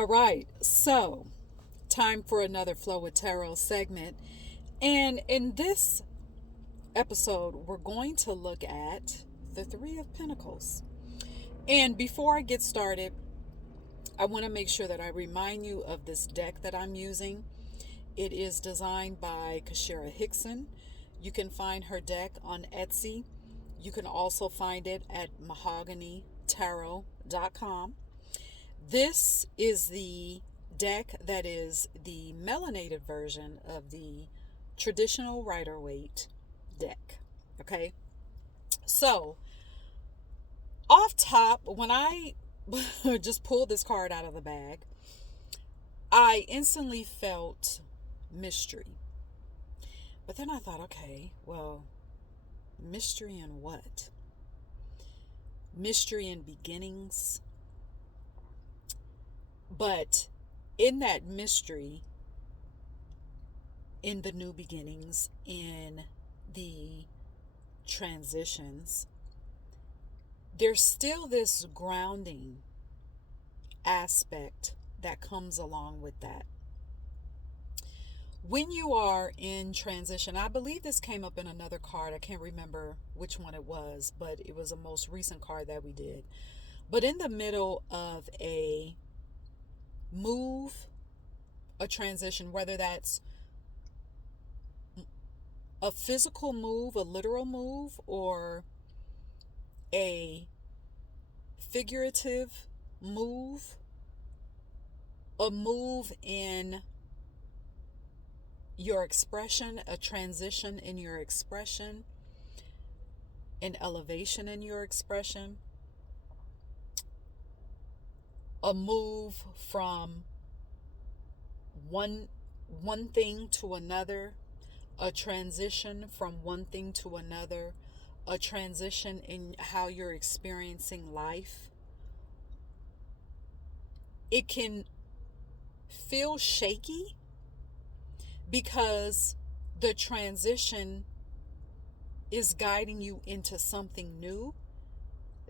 All right, so time for another Flow with Tarot segment. And in this episode, we're going to look at the Three of Pentacles. And before I get started, I want to make sure that I remind you of this deck that I'm using. It is designed by Kashira Hickson. You can find her deck on Etsy. You can also find it at mahoganytarot.com. This is the deck that is the melanated version of the traditional Rider-Waite deck. Okay, so off top, when I just pulled this card out of the bag, I instantly felt mystery. But then I thought, okay, well, mystery in what? Mystery in beginnings. But in that mystery, in the new beginnings, in the transitions, there's still this grounding aspect that comes along with that. When you are in transition, I believe this came up in another card. I can't remember which one it was, but it was a most recent card that we did. But in the middle of a move, a transition, whether that's a physical move, a literal move, or a figurative move, a move in your expression, a transition in your expression, an elevation in your expression, a move from one thing to another, a transition from one thing to another, a transition in how you're experiencing life. It can feel shaky because the transition is guiding you into something new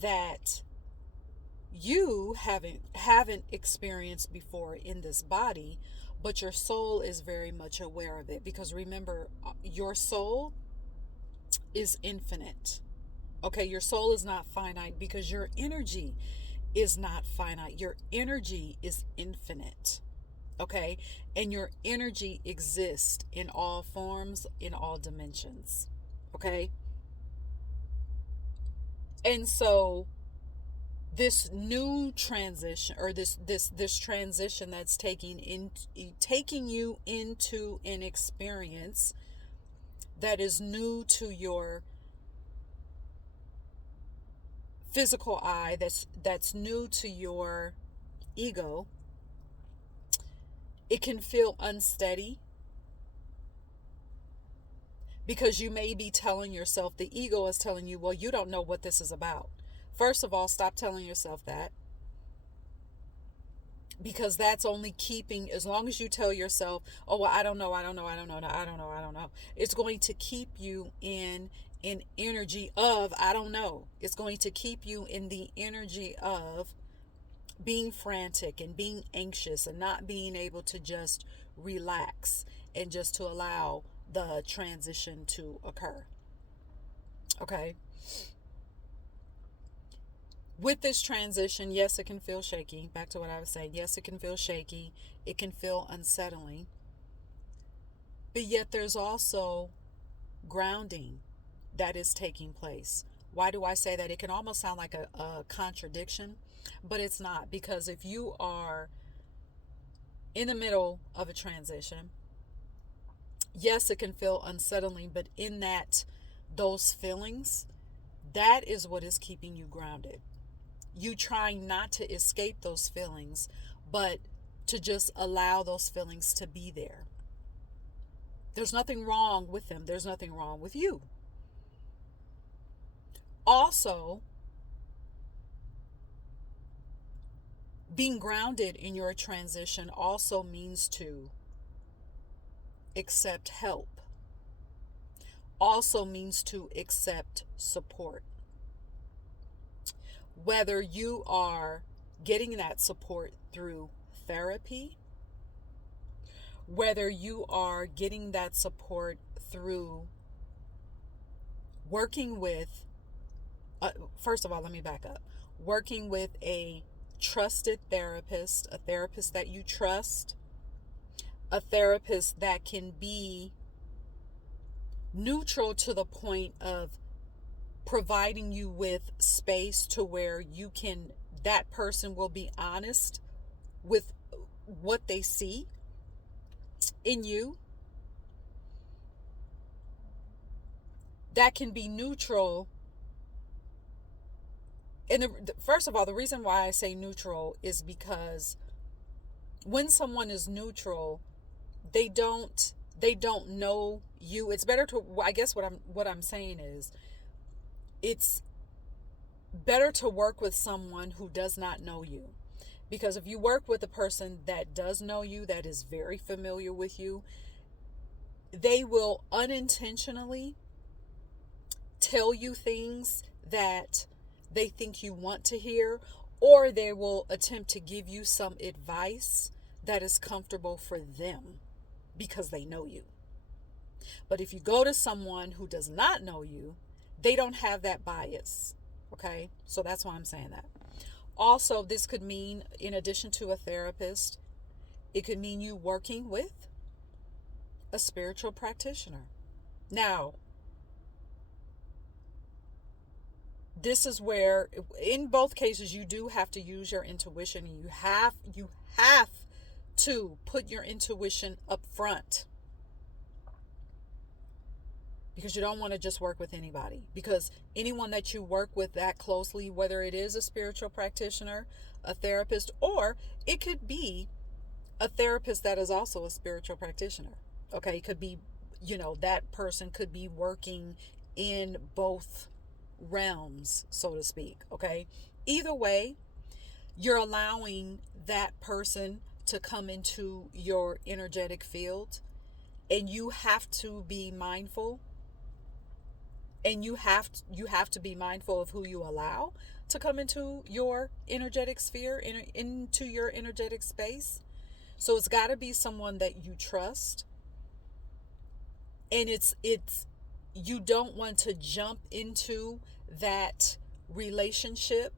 that you haven't experienced before in this body, but your soul is very much aware of it. Because remember, your soul is infinite. Okay, your soul is not finite because your energy is not finite. Your energy is infinite. Okay, and your energy exists in all forms, in all dimensions. Okay, and so this new transition, or this transition that's taking you into an experience that is new to your physical eye, that's new to your ego. It can feel unsteady because you may be telling yourself, the ego is telling you, well, you don't know what this is about. First of all, stop telling yourself that, because that's only keeping, as long as you tell yourself, oh, well, I don't know, it's going to keep you in an energy of I don't know. It's going to keep you in the energy of being frantic and being anxious and not being able to just relax and just to allow the transition to occur. Okay? With this transition, yes, it can feel shaky. Back to what I was saying. Yes, it can feel shaky. It can feel unsettling. But yet there's also grounding that is taking place. Why do I say that? It can almost sound like a contradiction, but it's not. Because if you are in the middle of a transition, yes, it can feel unsettling, but in those feelings, that is what is keeping you grounded. You trying not to escape those feelings, but to just allow those feelings to be there. There's nothing wrong with them. There's nothing wrong with you. Also, being grounded in your transition also means to accept help. Also means to accept support. Whether you are getting that support through therapy, whether you are getting that support through working with, first of all, let me back up. Working with a trusted therapist, a therapist that you trust, a therapist that can be neutral to the point of providing you with space to where that person will be honest with what they see in you, that can be neutral. And first of all, the reason why I say neutral is because when someone is neutral, they don't know you. It's better to, I guess what I'm saying is, it's better to work with someone who does not know you. Because if you work with a person that does know you, that is very familiar with you, they will unintentionally tell you things that they think you want to hear, or they will attempt to give you some advice that is comfortable for them because they know you. But if you go to someone who does not know you, they don't have that bias. Okay? So that's why I'm saying that. Also, this could mean, in addition to a therapist, it could mean you working with a spiritual practitioner. Now, this is where, in both cases, you do have to use your intuition, and you have to put your intuition up front, because you don't want to just work with anybody. Because anyone that you work with that closely, whether it is a spiritual practitioner, a therapist, or it could be a therapist that is also a spiritual practitioner. Okay, it could be, that person could be working in both realms, so to speak. Okay, either way, you're allowing that person to come into your energetic field, and you have to be mindful, and you have to be mindful of who you allow to come into your energetic sphere, into your energetic space. So it's got to be someone that you trust, and it's you don't want to jump into that relationship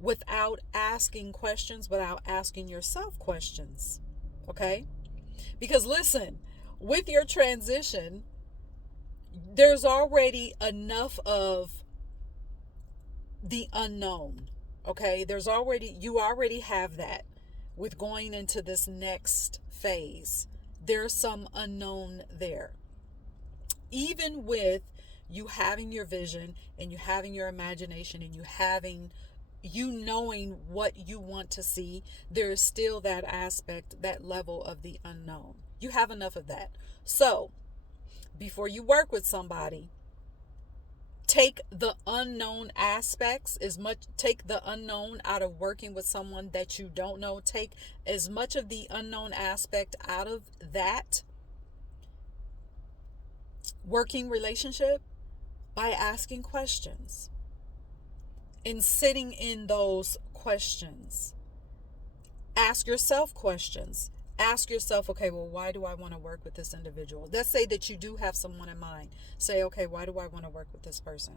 without asking questions, without asking yourself questions. Okay? Because listen, with your transition, there's already enough of the unknown. Okay? You already have that with going into this next phase. There's some unknown there. Even with you having your vision, and you having your imagination, and you knowing what you want to see, there is still that aspect, that level of the unknown. You have enough of that. So before you work with somebody, take the unknown aspects, take the unknown out of working with someone that you don't know. Take as much of the unknown aspect out of that working relationship by asking questions and sitting in those questions. Ask yourself questions. Ask yourself, okay, well, why do I want to work with this individual? Let's say that you do have someone in mind. Say, okay, why do I want to work with this person?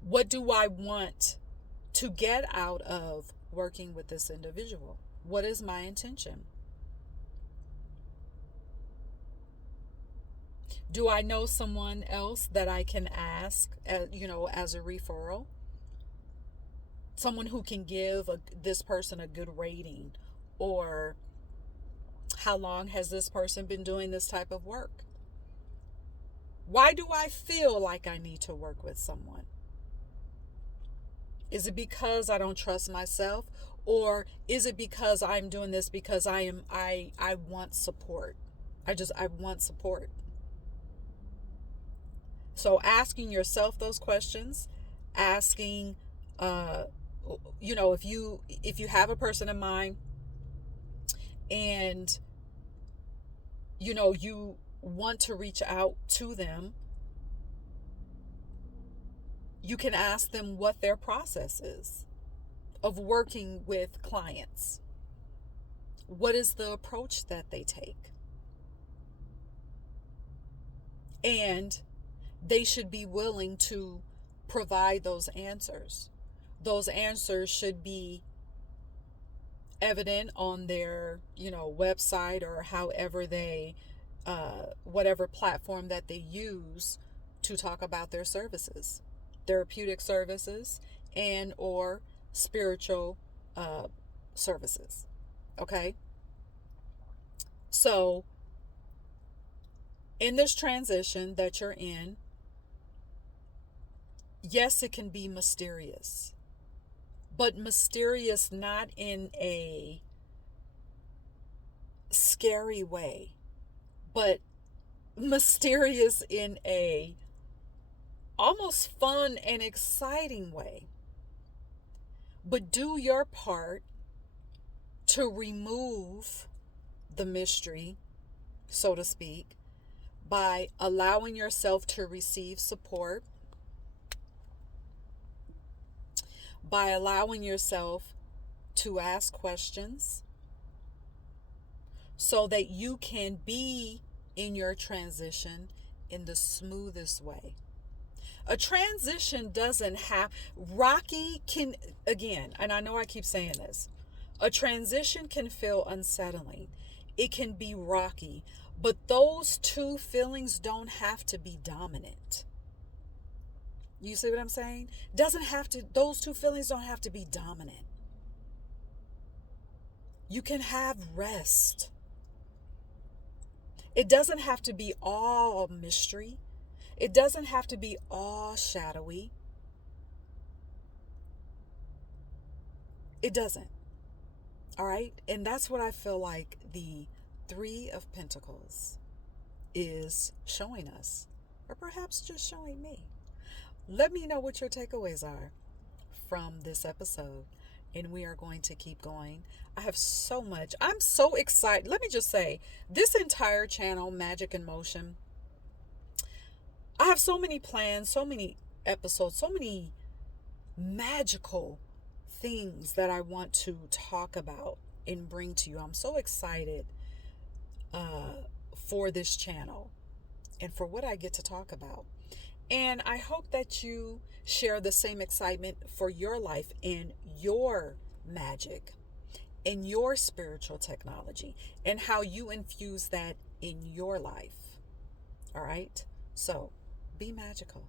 What do I want to get out of working with this individual? What is my intention? Do I know someone else that I can ask, as a referral? Someone who can give this person a good rating, or how long has this person been doing this type of work? Why do I feel like I need to work with someone? Is it because I don't trust myself, or is it because I'm doing this because I want support? I want support. So asking yourself those questions, asking, if you have a person in mind, and you want to reach out to them, you can ask them what their process is. of working with clients? What is the approach that they take? And they should be willing to provide those answers. Those answers should be evident on their, website, or however they, whatever platform that they use to talk about their services, therapeutic services and or spiritual services. Okay. So in this transition that you're in, yes, it can be mysterious, but mysterious not in a scary way, but mysterious in a almost fun and exciting way. But do your part to remove the mystery, so to speak, by allowing yourself to receive support, by allowing yourself to ask questions, so that you can be in your transition in the smoothest way. A transition doesn't have, rocky can, again, and I know I keep saying this, a transition can feel unsettling. It can be rocky, but those two feelings don't have to be dominant. You see what I'm saying? Doesn't have to, those two feelings don't have to be dominant. You can have rest. It doesn't have to be all mystery. It doesn't have to be all shadowy. It doesn't. All right? And that's what I feel like the Three of Pentacles is showing us, or perhaps just showing me. Let me know what your takeaways are from this episode, and we are going to keep going. I have so much. I'm so excited. Let me just say, this entire channel, Magic in Motion, I have so many plans, so many episodes, so many magical things that I want to talk about and bring to you. I'm so excited for this channel and for what I get to talk about. And I hope that you share the same excitement for your life and your magic and your spiritual technology and how you infuse that in your life. All right? So be magical.